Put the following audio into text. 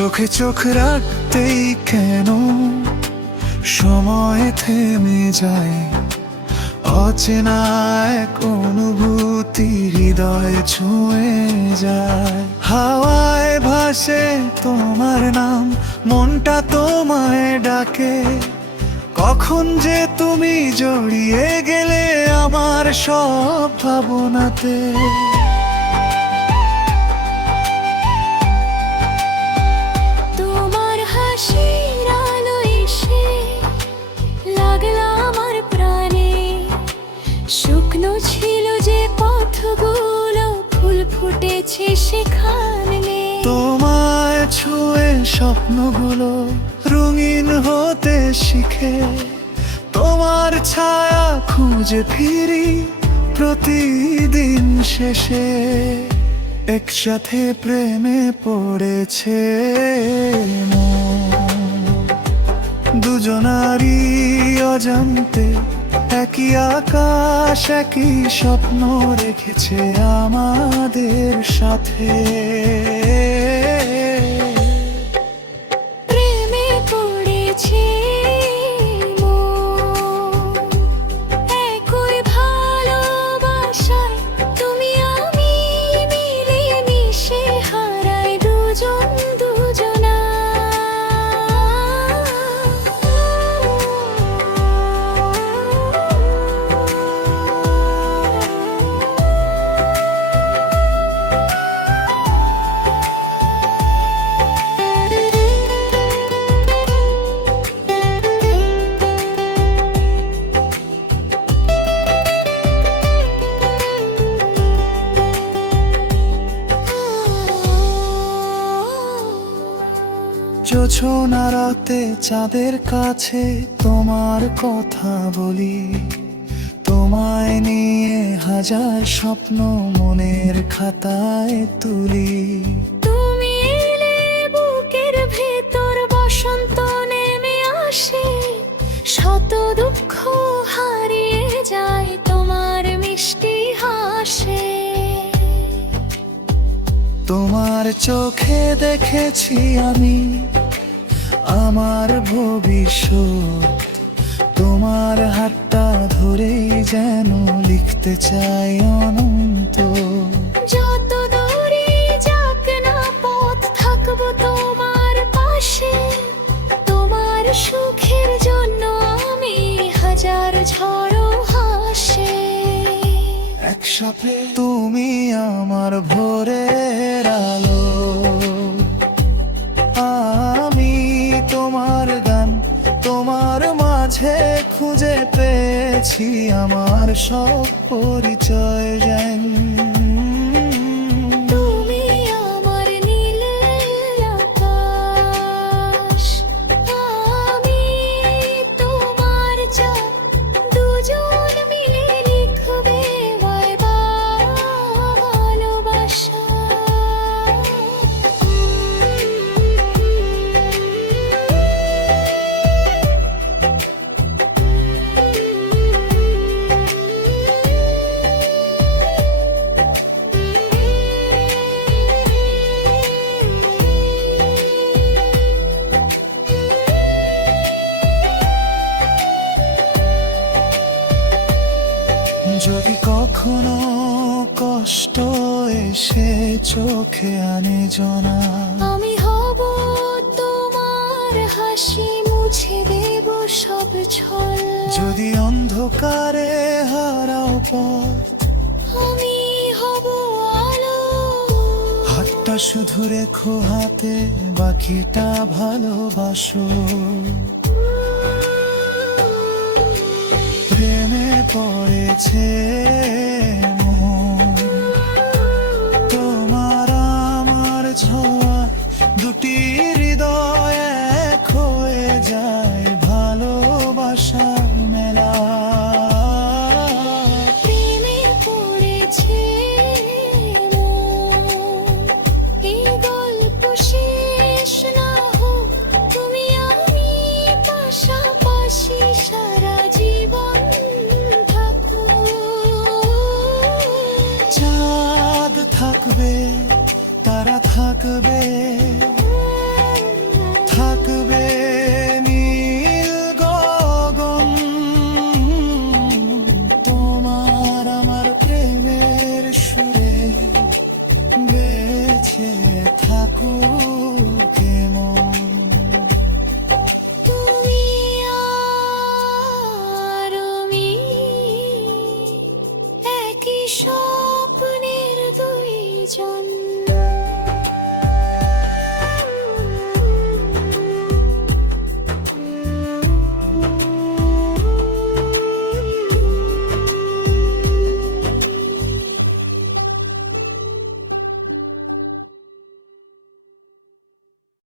চোখে চোখ রাখতেই কেন সময় থেমে যায়, অচেনা এক অনুভূতি হৃদয় ছুঁয়ে যায়। হাওয়ায় ভাসে তোমার নাম, মনটা তোমায় ডাকে, কখন যে তুমি জড়িয়ে গেলে আমার সব ভাবনাতে। তোমার হাসির আলো এসে লাগলো আমার প্রাণে, শুকনো ছিল যে পথগুলো ফুল ফুটেছে সেখানে। তোমায় ছুঁয়ে স্বপ্নগুলো রঙিন হতে শিখে, তোমার ছায়া খুঁজে ফিরি প্রতিদিন শেষে। একসাথে প্রেমে পড়েছে মন, দুজনারই অজান্তে একই আকাশ একই স্বপ্ন রেখেছে আমাদের সাথে। প্রেমে পড়েছে মন, একই ভালোবাসায় তুমি আমি মিলে মিশে হারাই দুজন দুজনা। জোছনা রাতে চাঁদের কাছে তোমার কথা বলি, তোমায় নিয়ে হাজার স্বপ্ন মনের খাতায় তুলি। তুমি এলে বুকের ভেতর বসন্ত নেমে আসে, শত দুঃখ হারিয়ে যায় তোমার মিষ্টি হাসে। তোমার চোখে দেখেছি আমি আমার ভবিষ্যৎ, তোমার হাতটা ধরেই যেন লিখতে চাই অনন্ত। যত দূরে যাক না পথ থাকবো তোমার পাশে, তোমার সুখের জন্য আমি হাজার ঝড়ও হাসে। একসাথে তুমি আমার ভোরের আলো, আমি তোমার গান, তোমার মাঝে খুঁজে পেয়েছি আমার সব পরিচয় যেন। তুমি আমার নীল আকাশ, আমি তোমার চাঁদ, দুজন মিলে লিখবে ভালোবাসা। যদি কখনো কষ্ট এসে চোখে আনে জনা, আমি হব তোমার হাসি, মুছে দেব সব ছল। যদি অন্ধকারে হারাও পথ, আমি হব আলো। হাতটা শুধু রেখো হাতে, বাকিটা ভালোবাসো। প্রেমে পড়েছে মন, তোমার আমার ছোঁয়া দুটি হৃদয় এক হয়ে যায় ভালোবাসার মেলা। প্রেমে পড়েছে মন, এই গল্প শেষ না হোক, তুমি আমি পাশাপাশি সারা জীবন থাকো। চাঁদ থাকবে, তারা থাকবে,